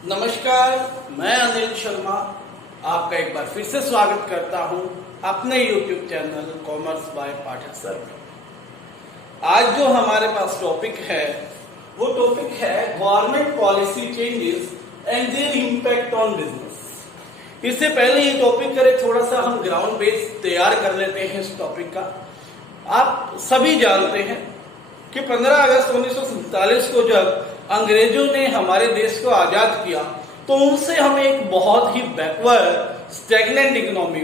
नमस्कार, मैं अनिल शर्मा आपका एक बार फिर से स्वागत करता हूं अपने YouTube channel commerce by Pathak sir में। आज जो हमारे पास टॉपिक है वो टॉपिक है government policy changes and there impact on business. इससे पहले ये टॉपिक करें, थोड़ा सा हम ग्राउंड बेस तैयार कर लेते हैं इस टॉपिक का। आप सभी जानते हैं कि 15 अगस्त 1947 को जब अंग्रेजों ने हमारे देश को आजाद किया तो उनसे हमें एक बहुत ही बैकवर्ड स्टैग्नेंट इकोनॉमी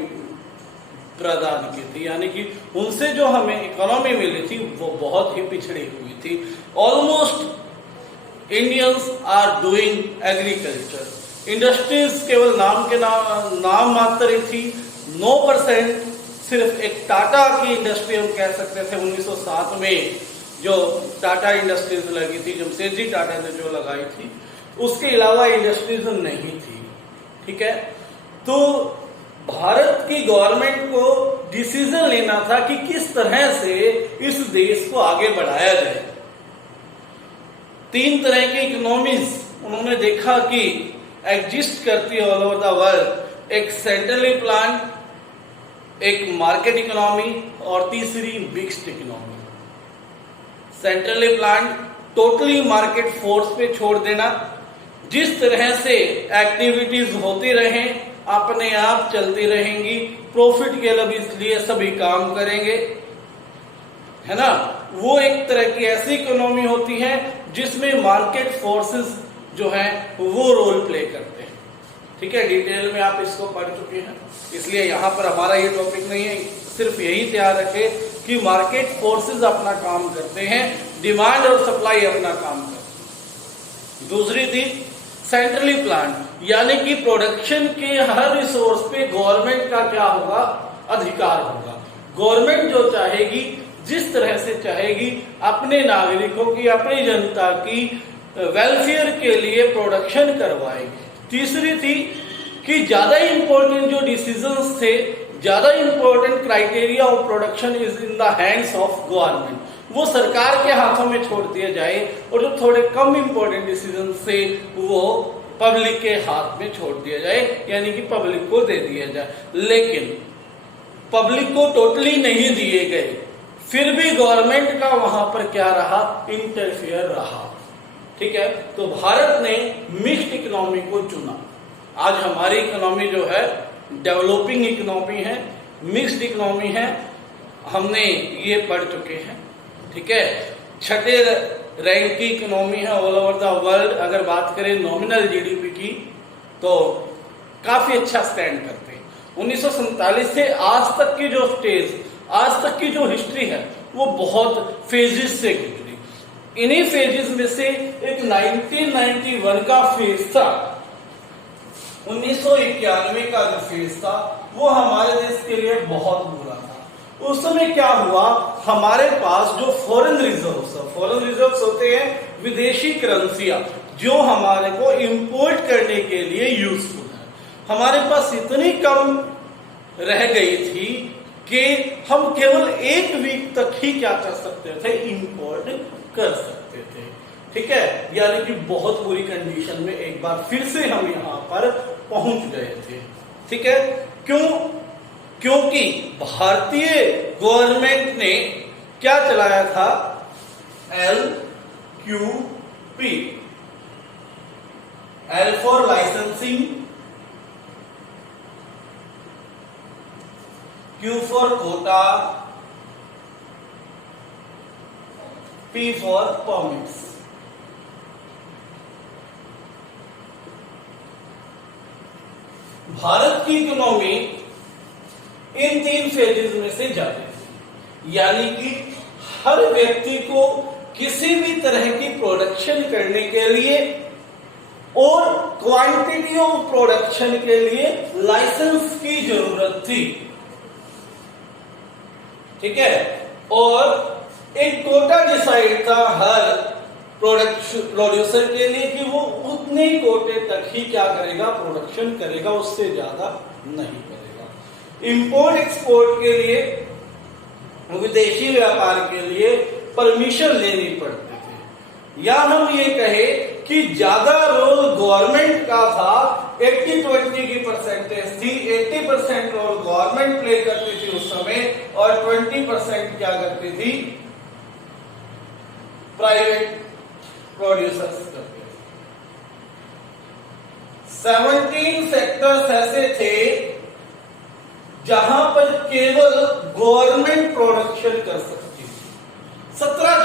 प्रदान की थी, यानी कि उनसे जो हमें इकोनॉमी मिली थी वो बहुत ही पिछड़ी हुई थी। Almost Indians are doing agriculture, industries केवल नाम मात्र थी। 9% सिर्फ एक टाटा की इंडस्ट्री हम कह सकते थे 1907 में जो टाटा इंडस्ट्रीज लगी थी, जमशेदजी टाटा ने जो लगाई थी, उसके अलावा इंडस्ट्रीज नहीं थी। ठीक है, तो भारत की गवर्नमेंट को डिसीजन लेना था कि किस तरह से इस देश को आगे बढ़ाया जाए। 3 तरह की इकोनॉमीज उन्होंने देखा कि एग्जिस्ट करती है ऑल ओवर द वर्ल्ड। एक सेंट्रली प्लान, एक मार्केट इकोनॉमी और तीसरी mixed economy. Centrally plan totally market force पे छोड़ देना, जिस तरह से एक्टिविटीज होती रहें अपने आप चलती रहेंगी, प्रॉफिट के लिए सभी काम करेंगे, है ना। वो एक तरह की ऐसी इकोनॉमी होती है जिसमें मार्केट फोर्सेस जो हैं वो रोल प्ले करते हैं। ठीक है, डिटेल में आप इसको पढ़ चुके हैं, इसलिए यहां पर हमारा ये टॉपिक नहीं है। सिर्फ यही तैयार रखें कि मार्केट फोर्सेस अपना काम करते हैं, डिमांड और सप्लाई अपना काम करते हैं। दूसरी थी सेंट्रली प्लान, यानी कि प्रोडक्शन के हर रिसोर्स पे गवर्नमेंट का क्या होगा, अधिकार होगा। गवर्नमेंट जो चाहेगी, जिस तरह से चाहेगी, अपने नागरिकों की, अपनी जनता की वेलफेयर के लिए प्रोडक्शन करवाएगी। तीसरी थी कि ज्यादा इंपॉर्टेंट जो डिसीजंस थे, ज्यादा important criteria of production is in the hands of government, वो सरकार के हाथों में छोड़ दिया जाए, और जो थोड़े कम इंपॉर्टेंट डिसीजन से वो पब्लिक के हाथ में छोड़ दिया जाए, यानी कि पब्लिक को दे दिया जाए। लेकिन पब्लिक को टोटली नहीं दिए गए, फिर भी गवर्नमेंट का वहां पर क्या रहा, इंटरफेयर रहा। ठीक है, तो भारत ने मिक्स्ड इकोनॉमी को चुना। आज हमारी इकोनॉमी जो है डेवलपिंग इकोनॉमी है, मिक्स्ड इकोनॉमी है, हमने ये पढ़ चुके हैं। ठीक है, 6ठे रैंक की इकोनॉमी है ऑल ओवर द वर्ल्ड। अगर बात करें नॉमिनल जीडीपी की तो काफी अच्छा स्टैंड करते हैं। 1947 से आज तक की जो स्टेज, आज तक की जो हिस्ट्री है वो बहुत फेजेस से गुजरी। इन्हीं फेजेस में से एक 1991 का फेज था, 1991 का जो फेज था वो हमारे देश के लिए बहुत बुरा था। उस समय क्या हुआ, हमारे पास जो फॉरेन रिजर्व्स होते हैं, विदेशी करेंसियां जो हमारे को इंपोर्ट करने के लिए यूजफुल है, हमारे पास इतनी कम रह गई थी कि हम केवल 1 वीक तक ही क्या कर सकते थे, इंपोर्ट कर सकते थे। ठीक है, यानी कि बहुत बुरी कंडीशन में एक बार फिर से हम यहां पर पहुंच गए थे। ठीक है, क्योंकि भारतीय गवर्नमेंट ने क्या चलाया था, LQP, L for licensing, Q for quota, P for permits. Bharat की इकोनॉमी इन 3 फेजेस में से जाती थी, यानी कि हर व्यक्ति को किसी भी तरह की प्रोडक्शन करने के लिए और क्वांटिटी ऑफ प्रोडक्शन के लिए लाइसेंस की जरूरत थी। ठीक है, और एक कोटा डिसाइड था हर प्रोड्यूसर के लिए कि वो उतने कोटे तक ही क्या करेगा, प्रोडक्शन करेगा, उससे ज्यादा नहीं करेगा। इंपोर्ट एक्सपोर्ट के लिए, विदेशी व्यापार के लिए परमिशन लेनी पड़ती थी। या हम ये कहे कि ज्यादा रोल गवर्नमेंट का था, 80-20 की परसेंटेज थी, 80% रोल गवर्नमेंट प्ले करती थी उस समय और 20% क्या करती थी, प्राइवेट प्रोड्यूसर्स करते थे। 17 सेक्टर्स ऐसे थे जहां पर केवल गवर्नमेंट प्रोडक्शन कर सकती थी। 17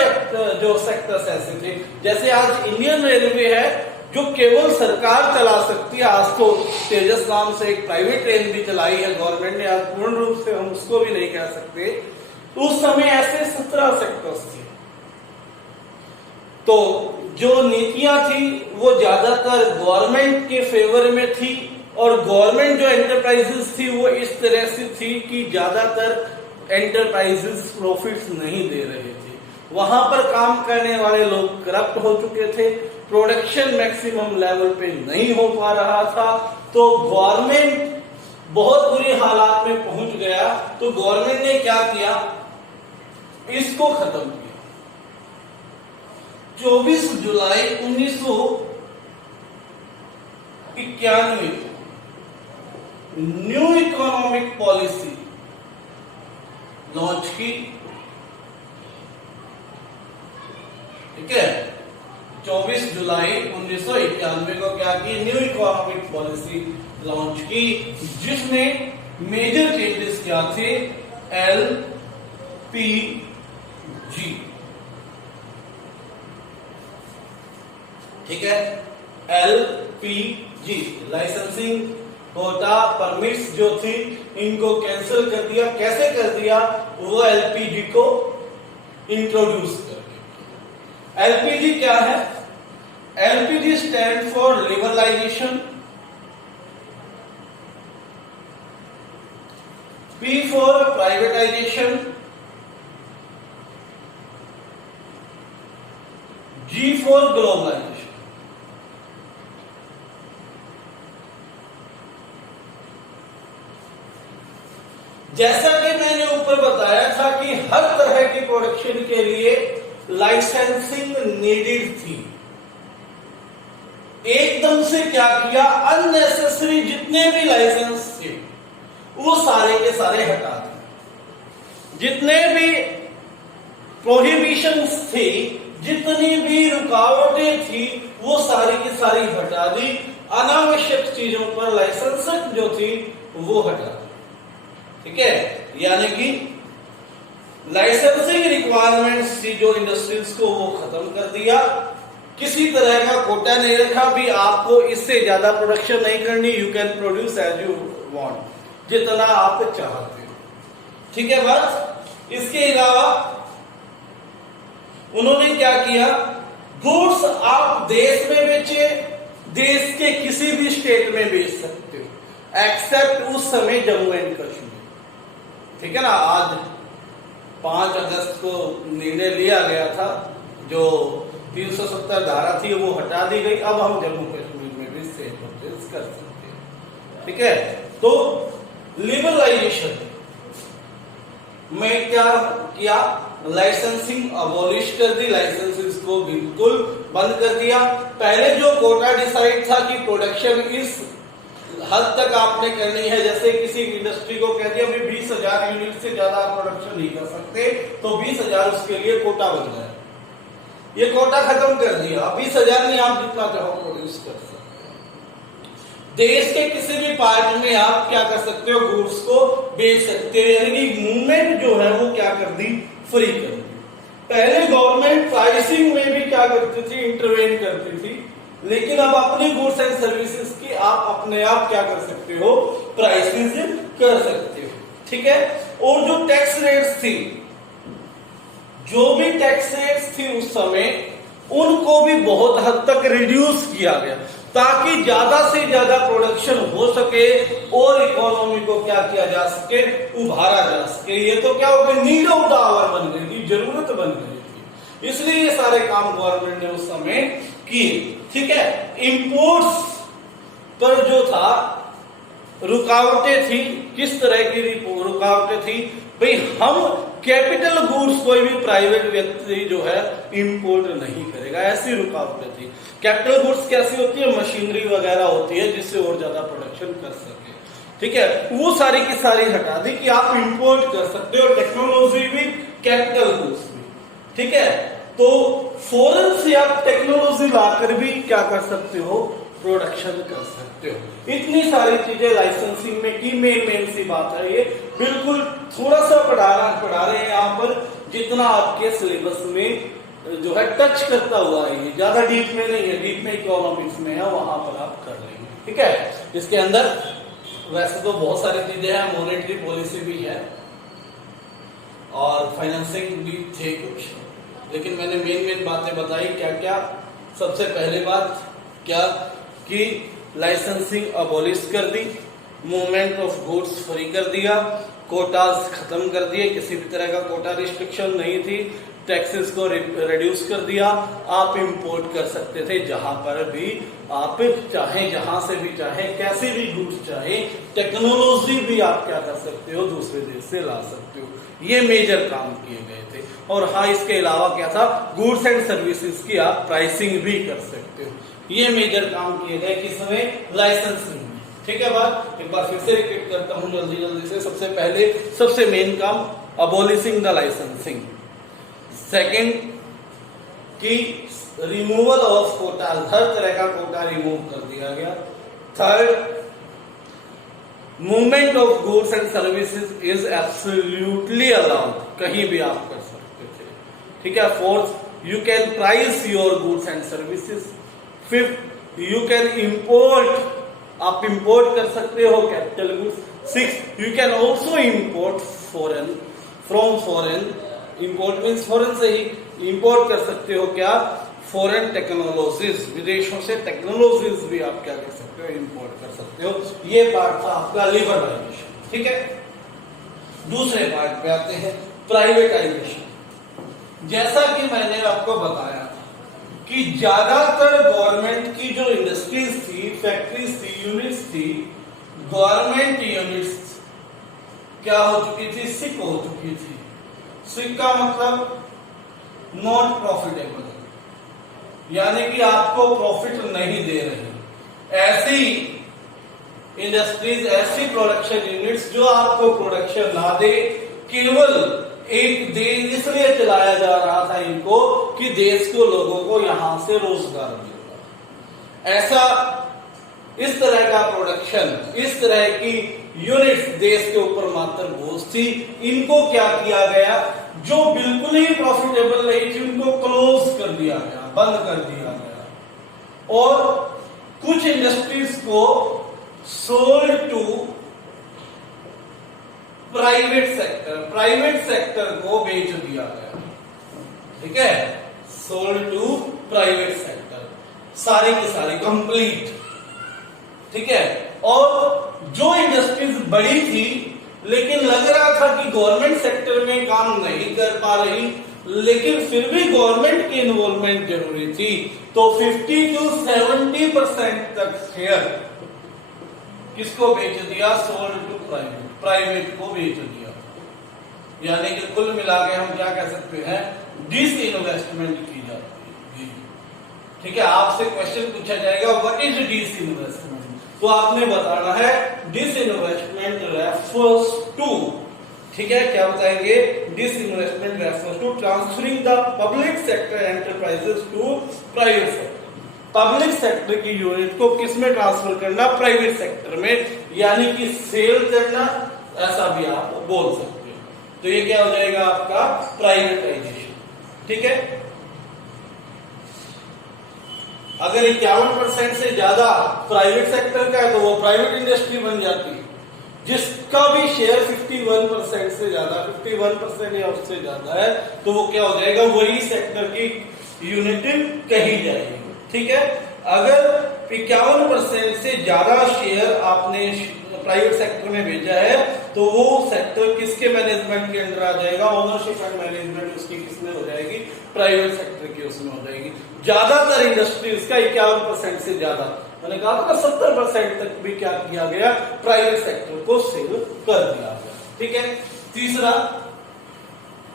जो सेक्टर्स ऐसे थे, जैसे आज इंडियन रेलवे है जो केवल सरकार चला सकती है। आज तो तेजस नाम से एक प्राइवेट ट्रेन भी चलाई है गवर्नमेंट ने, आज पूर्ण रूप से हम उसको भी नहीं कह सकते। तो उस समय ऐसे 17 सेक्टर्स थे। तो जो नीतियां थी वो ज्यादातर गवर्नमेंट के फेवर में थी और गवर्नमेंट जो एंटरप्राइजेस थी वो इस तरह से थी कि ज्यादातर एंटरप्राइजेस प्रॉफिट्स नहीं दे रहे थे। वहां पर काम करने वाले लोग करप्ट हो चुके थे, प्रोडक्शन मैक्सिमम लेवल पे नहीं हो पा रहा था। तो गवर्नमेंट बहुत बुरी हालात में पहुंच गया। तो गवर्नमेंट ने क्या किया, इसको खत्म किया। 24 जुलाई 1991 न्यू इकोनॉमिक पॉलिसी लॉन्च की। ठीक है, 24 जुलाई 1991 को क्या की, न्यू इकोनॉमिक पॉलिसी लॉन्च की, जिसने मेजर चेंजेस क्या थे, LPG। ठीक है, LPG लाइसेंसिंग कोटा परमिट्स जो थी इनको कैंसिल कर दिया। कैसे कर दिया, वो LPG को इंट्रोड्यूस करके। LPG क्या है, LPG stand for liberalisation, P for privatisation, G for globalisation. जैसा कि मैंने ऊपर बताया था कि हर तरह की प्रोडक्शन के लिए लाइसेंसिंग नीडेड थी। एकदम से क्या किया, अननेसेसरी जितने भी लाइसेंस थे वो सारे के सारे हटा दिए। जितने भी प्रोहिबिशंस थी, जितनी भी रुकावटें थी, वो सारी की सारी हटा दी। अनावश्यक चीजों पर लाइसेंस जो थी वो हटा दी। ठीक है, यानी कि लाइसेंसिंग रिक्वायरमेंट्स थी जो इंडस्ट्रीज को, वो खत्म कर दिया। किसी तरह का कोटा नहीं रखा भी आपको इससे ज्यादा प्रोडक्शन नहीं करनी, you can produce as you want, जितना आप चाहते हो। ठीक है बात। इसके अलावा उन्होंने क्या किया, गुड्स आप देश में बेचे, देश के किसी भी स्टेट में बेच सकते हो, एक्सेप्ट उस समय जम्मू एंड कश्मीर। ठीक है ना, आज 5 अगस्त को निर्णय लिया गया था, जो 370 धारा थी वो हटा दी गई। अब हम जम्मू कश्मीर में भी सेल परचेज कर सकते हैं। ठीक है, तो लिबरलाइजेशन में क्या किया, लाइसेंसिंग अबॉलिश कर दी, लाइसेंसेस को बिल्कुल बंद कर दिया। पहले जो कोटा डिसाइड था कि प्रोडक्शन इस हद तक आपने करनी है, जैसे किसी इंडस्ट्री को कह दिया 20,000 यूनिट से ज्यादा आप प्रोडक्शन नहीं कर सकते, तो 20,000 उसके लिए कोटा बन गया। ये कोटा खत्म कर दिया, 20,000 नहीं, आप जितना चाहो प्रोड्यूस कर सकते हो। देश के किसी भी पार्ट में आप क्या कर सकते हो, गुड्स को बेच सकते हो, यानी कि मूवमेंट जो है वो क्या कर दी, फ्री कर दी। पहले गवर्नमेंट प्राइसिंग में भी क्या करती थी, इंटरवेन करती थी, लेकिन अब अपनी गुड्स एंड सर्विसेज की आप अपने आप क्या कर सकते हो, प्राइसिंग कर सकते हो। ठीक है, और जो टैक्स रेट्स थी, जो भी टैक्स रेट्स थी उस समय, उनको भी बहुत हद तक रिड्यूस किया गया ताकि ज्यादा से ज्यादा प्रोडक्शन हो सके और इकोनॉमी को क्या किया जा सके, उभारा जा सके। ये तो क्या हो गया, नीड ऑफ द आवर बन गई थी, जरूरत बन गई थी, इसलिए ये सारे काम गवर्नमेंट ने उस समय किए। ठीक है, इंपोर्ट्स पर जो था रुकावटें थी, किस तरह की रुकावटें थी भाई, हम कैपिटल गुड्स कोई भी प्राइवेट व्यक्ति जो है इंपोर्ट नहीं करेगा, ऐसी रुकावटें थी। कैपिटल गुड्स कैसी होती है, मशीनरी वगैरह होती है जिससे और ज्यादा प्रोडक्शन कर सके, ठीक है, वो सारी की सारी हटा दी कि आप इंपोर्ट कर सकते हो, टेक्नोलॉजी भी कैपिटल गुड्स भी, ठीक है। तो फॉरेन से आप टेक्नोलॉजी लाकर भी क्या कर सकते हो, प्रोडक्शन कर सकते हो। इतनी सारी चीजें लाइसेंसिंग में की, मेन सी बात है ये, बिल्कुल थोड़ा सा पढ़ा रहे हैं यहाँ पर, जितना आपके सिलेबस में जो है टच करता हुआ है, ये ज्यादा डीप में नहीं है, डीप में इकोनॉमिक्स में है, वहां पर आप कर लेंगे, ठीक है। इसके अंदर वैसे तो बहुत सारी चीजें हैं, मॉनेटरी पॉलिसी भी है और फाइनेंसिंग भी थे कुछ, लेकिन मैंने मेन बातें बताई क्या क्या। सबसे पहले बात क्या कि लाइसेंसिंग अबॉलिश कर दी, मूवमेंट ऑफ गुड्स फ्री कर दिया, कोटाज खत्म कर दिए, किसी भी तरह का कोटा रिस्ट्रिक्शन नहीं थी, टैक्सेस को रिड्यूस कर दिया, आप इंपोर्ट कर सकते थे जहां पर भी आप चाहे, जहां से भी चाहे, कैसे भी गुड्स चाहे, टेक्नोलॉजी भी आप क्या कर सकते हो, दूसरे देश से ला सकते हो। ये मेजर काम किए गए थे। और हाँ, इसके अलावा क्या था, गुड्स एंड सर्विसेज की आप प्राइसिंग भी कर सकते हो। ये मेजर काम किए गए किसमें, लाइसेंसिंग में, ठीक है। बात एक बार फिर से रिपीट करता हूं जल्दी से। सबसे पहले सबसे मेन काम अबॉलिशिंग द लाइसेंसिंग, सेकेंड कि रिमूवल ऑफ कोटा, हर तरह का कोटा रिमूव कर दिया गया। Third, movement of goods and services is absolutely allowed, कहीं भी आप कर सकते थे, ठीक है। Fourth, you can price your goods and services. Fifth, you can import, आप इंपोर्ट कर सकते हो capital goods. Six, you can also import foreign from foreign, import means foreign से ही इंपोर्ट कर सकते हो क्या, फॉरेन टेक्नोलॉजीज, विदेशों से टेक्नोलॉजीज भी आप क्या कर सकते हो, इंपोर्ट कर सकते हो। ये पार्ट था आपका लिबरलाइजेशन, ठीक है। दूसरे पार्ट पे आते हैं, प्राइवेटाइजेशन। जैसा कि मैंने आपको बताया कि ज्यादातर गवर्नमेंट की जो इंडस्ट्रीज थी, फैक्ट्रीज थी, यूनिट्स थी, गवर्नमेंट यूनिट्स क्या हो चुकी थी, सिक हो चुकी थी। सिक का मतलब नॉट प्रॉफिटेबल, यानी कि आपको प्रॉफिट नहीं दे रही। ऐसी इंडस्ट्रीज, ऐसी प्रोडक्शन यूनिट्स जो आपको प्रोडक्शन ना दे, केवल एक देश इसलिए चलाया जा रहा था इनको कि देश को, लोगों को यहां से रोजगार मिलेगा। ऐसा इस तरह का प्रोडक्शन, इस तरह की यूनिट्स देश के ऊपर मात्र बोझ थी। इनको क्या किया गया, जो बिल्कुल ही प्रॉफिटेबल नहीं थी उनको क्लोज कर दिया गया, बंद कर दिया गया, और कुछ इंडस्ट्रीज को sold to private sector, private sector को बेच दिया गया, ठीक है, सोल्ड टू प्राइवेट सेक्टर, सारी की सारी कंप्लीट, ठीक है। और जो इंडस्ट्रीज बड़ी थी लेकिन लग रहा था कि गवर्नमेंट सेक्टर में काम नहीं कर पा रही, लेकिन फिर भी गवर्नमेंट की इन्वॉल्वमेंट जरूरी थी, तो 50 to 70% तक शेयर किसको बेच दिया, सोल्ड टू प्राइवेट, प्राइवेट को बेच दिया। यानी कि कुल मिला के हम क्या कह सकते हैं, डिस इन्वेस्टमेंट की जाती है, ठीक है। आपसे क्वेश्चन पूछा जाएगा व्हाट इज डिस इन्वेस्टमेंट, तो आपने बताना है डिस इन्वेस्टमेंट रेफर्स टू, ठीक है। क्या बताएंगे, disinvestment refers to transferring the public sector enterprises to private sector. Public sector की यूनिट को किस में ट्रांसफर करना, प्राइवेट सेक्टर में, यानी कि सेल करना, ऐसा भी आप बोल सकते हो। तो ये क्या हो जाएगा आपका प्राइवेटाइजेशन, ठीक है। अगर 51% से ज्यादा प्राइवेट सेक्टर का है तो वो प्राइवेट इंडस्ट्री बन जाती है। जिसका भी शेयर 51% से ज्यादा, 51% या उससे ज्यादा है, तो वो क्या हो जाएगा, वही सेक्टर की यूनिट कही जाएगी, ठीक है। अगर 51% से ज्यादा शेयर आपने प्राइवेट सेक्टर में भेजा है तो वो सेक्टर किसके मैनेजमेंट के अंदर आ जाएगा, ओनरशिप एंड मैनेजमेंट उसकी किसमें हो जाएगी, प्राइवेट सेक्टर की उसमें हो जाएगी। ज्यादातर इंडस्ट्रीज का 51% से ज्यादा, मैंने कहा था 70% तक भी क्या किया गया, प्राइवेट सेक्टर को सेल कर दिया गया, ठीक है। तीसरा,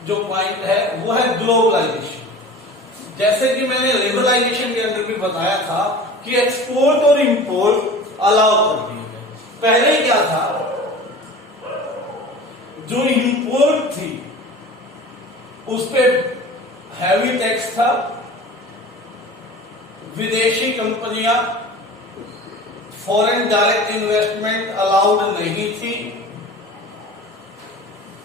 जो पॉइंट है वो है ग्लोबलाइजेशन। जैसे कि मैंने लिबरलाइजेशन के अंदर भी बताया था कि एक्सपोर्ट और इंपोर्ट अलाउ कर दिए गए। पहले क्या था, जो इंपोर्ट थी उस पे हैवी टैक्स था, विदेशी कंपनियां, फॉरेन डायरेक्ट इन्वेस्टमेंट अलाउड नहीं थी।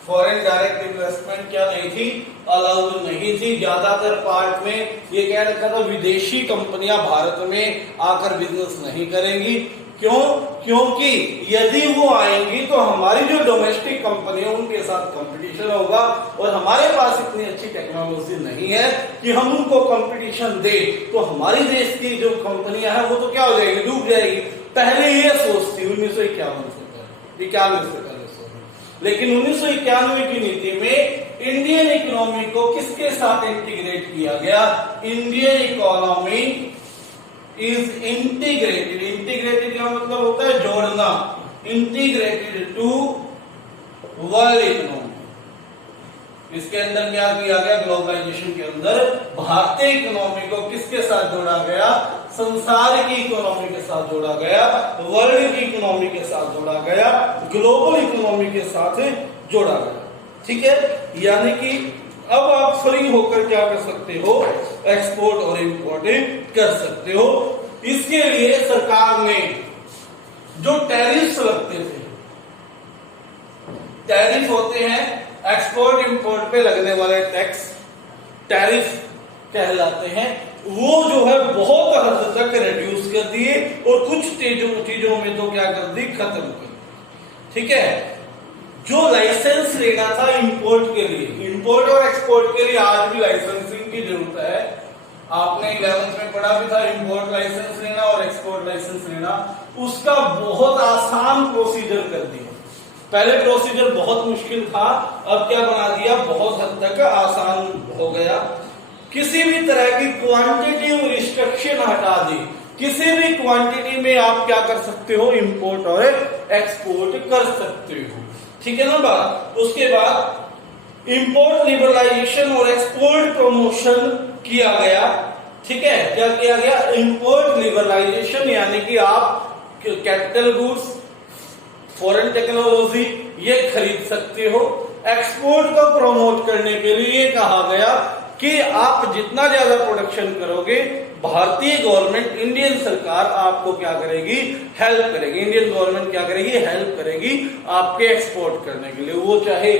फॉरेन डायरेक्ट इन्वेस्टमेंट क्या नहीं थी, अलाउड नहीं थी। ज्यादातर पार्ट में ये कह रखा था विदेशी कंपनियां भारत में आकर बिजनेस नहीं करेंगी। क्यों? क्योंकि यदि वो आएंगी तो हमारी जो डोमेस्टिक कंपनी है उनके साथ कंपटीशन होगा, और हमारे पास इतनी अच्छी टेक्नोलॉजी नहीं है कि हम उनको कंपटीशन दे, तो हमारी देश की जो कंपनियां हैं वो तो क्या हो जाएगी, डूब जाएगी। पहले ये सोच थी 1991 से पहले। लेकिन 1991 की नीति में इंडियन इकोनॉमी को किसके साथ इंटीग्रेट किया गया? Indian economy is integrated. Integrated का मतलब होता है जोड़ना, इंटीग्रेटेड टू वर्ल्ड इकोनॉमी। इसके अंदर क्या किया गया? ग्लोबलाइजेशन के अंदर भारतीय इकोनॉमी को किसके साथ जोड़ा गया? संसार की इकोनॉमी के साथ जोड़ा गया, वर्ल्ड की इकोनॉमी के साथ जोड़ा गया, ग्लोबल इकोनॉमी के साथ जोड़ा गया। ठीक है, यानी कि अब आप फ्री होकर क्या कर सकते हो? एक्सपोर्ट और इंपोर्ट कर सकते हो। इसके लिए सरकार ने जो टैरिफ्स लगते थे, टैरिफ होते हैं एक्सपोर्ट इंपोर्ट पे लगने वाले टैक्स, टैरिफ कहलाते हैं, वो जो है बहुत हद तक रिड्यूस कर दिए और कुछ चीजों में तो क्या कर दी, खत्म कर दी। ठीक है, जो लाइसेंस लेना था इंपोर्ट के लिए, इंपोर्ट और एक्सपोर्ट के लिए आज भी लाइसेंसिंग की जरूरत है। आपने 11th में पढ़ा भी था, इंपोर्ट लाइसेंस लेना और एक्सपोर्ट लाइसेंस लेना, उसका बहुत आसान प्रोसीजर कर दिया। पहले प्रोसीजर बहुत मुश्किल था, अब क्या बना दिया, बहुत हद तक आसान हो गया। किसी भी तरह की क्वांटिटी रिस्ट्रिक्शन हटा दी, किसी भी क्वांटिटी में आप क्या कर सकते हो, इंपोर्ट और एक्सपोर्ट कर सकते हो। ठीक है ना बात। उसके बाद इंपोर्ट लिबरलाइजेशन और एक्सपोर्ट प्रमोशन किया गया। ठीक है, क्या किया गया? इंपोर्ट लिबरलाइजेशन, यानी कि आप कैपिटल गुड्स, फॉरेन टेक्नोलॉजी ये खरीद सकते हो। एक्सपोर्ट को प्रमोट करने के लिए कहा गया कि आप जितना ज्यादा प्रोडक्शन करोगे, भारतीय गवर्नमेंट, इंडियन सरकार आपको क्या करेगी, हेल्प करेगी। इंडियन गवर्नमेंट क्या करेगी, हेल्प करेगी आपके एक्सपोर्ट करने के लिए, वो चाहे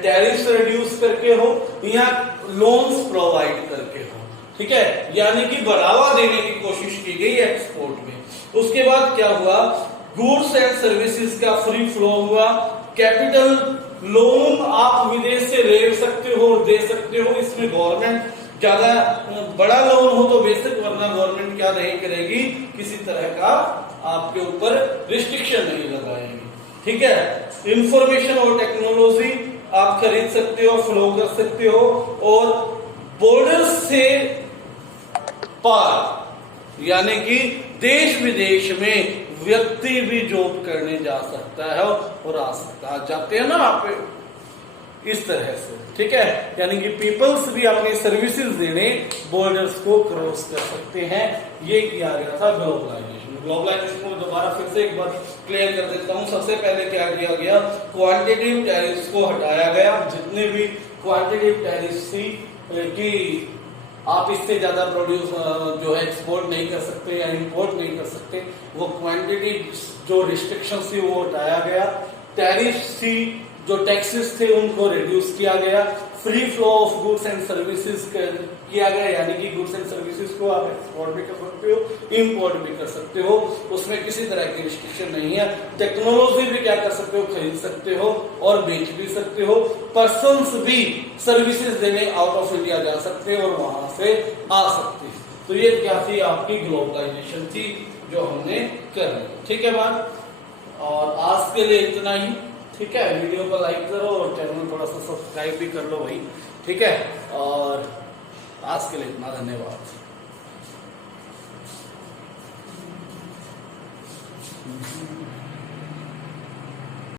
टैरिफ्स रिड्यूस करके हो या लोन्स प्रोवाइड करके हो। ठीक है, यानी कि बढ़ावा देने की कोशिश की गई एक्सपोर्ट में। उसके बाद क्या हुआ, गुड्स एंड सर्विसेज का फ्री फ्लो हुआ। कैपिटल लोन आप विदेश से ले सकते हो, दे सकते हो। इसमें गवर्नमेंट ज्यादा बड़ा लोन हो तो बेसिक, वरना गवर्नमेंट क्या नहीं करेगी, किसी तरह का आपके ऊपर रिस्ट्रिक्शन नहीं लगाएगी। ठीक है, इंफॉर्मेशन और टेक्नोलॉजी आप खरीद सकते हो, फ्लो कर सकते हो, और बॉर्डर से पार, यानी कि देश विदेश में व्यक्ति भी जॉब करने जा सकता है और आ सकता है। जाते हैं ना आप इस तरह से। ठीक है, यानी कि पीपल्स भी अपनी सर्विसेज देने बॉर्डर्स को क्रॉस कर सकते हैं। ये किया गया था ग्लोबलाइजेशन। ग्लोबलाइजेशन को दोबारा फिर से एक बार क्लियर कर देता हूं। सबसे पहले क्या किया गया, क्वांटिटेटिव टैरिफ्स को हटाया गया। जितने भी क्वांटिटेटिव टैरिफ्स थी कि आप इससे ज्यादा प्रोड्यूस जो है एक्सपोर्ट नहीं कर सकते या इंपोर्ट नहीं कर सकते, वो क्वांटिटी जो रिस्ट्रिक्शंस थी वो हटाया गया। टैरिफ्स थी, जो टैक्सेस थे उनको रिड्यूस किया गया। Free flow of goods and services किया गया, यानी कि गुड्स एंड सर्विसेज को आप एक्सपोर्ट भी कर सकते हो, इंपोर्ट भी कर सकते हो, उसमें किसी तरह की रिस्ट्रिक्शन नहीं है। टेक्नोलॉजी भी क्या कर सकते हो, खरीद सकते हो और बेच भी सकते हो। पर्सन्स भी सर्विसेज देने आउट ऑफ इंडिया जा सकते हो और वहां से आ सकते हैं। तो ये क्या थी, आपकी ग्लोबलाइजेशन थी जो हमने कर ली। ठीक है बात, और आज के लिए इतना ही। ठीक है, वीडियो को लाइक करो और चैनल थोड़ा सा सब्सक्राइब भी कर लो भाई। ठीक है, और आज के लिए इतना, धन्यवाद।